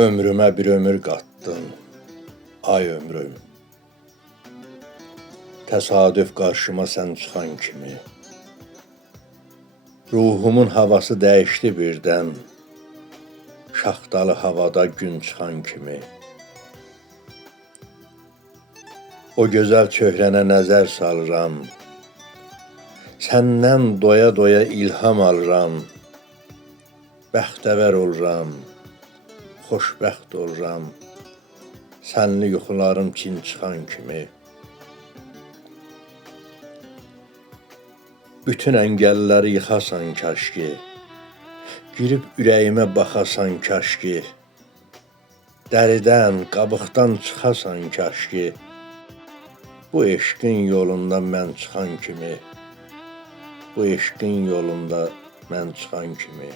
Ömrümə bir ömür qatdın, ay ömrüm. Təsadüf qarşıma sən çıxan kimi. Ruhumun havası dəyişdi birdən, şaxtalı havada gün çıxan kimi. O gözəl çöhrənə nəzər salıram, səndən doya-doya ilham alıram. Bəxtəvər oluram, xoşbəxt oluram, sənli yuxularım çin çıxan kimi. Bütün əngəlləri yıxasan kaşki, girib ürəyimə baxasan kaşki. Dəridən, qabıqdan çıxasan kaşki, bu eşqin yolunda mən çıxan kimi. Bu eşqin yolunda mən çıxan kimi.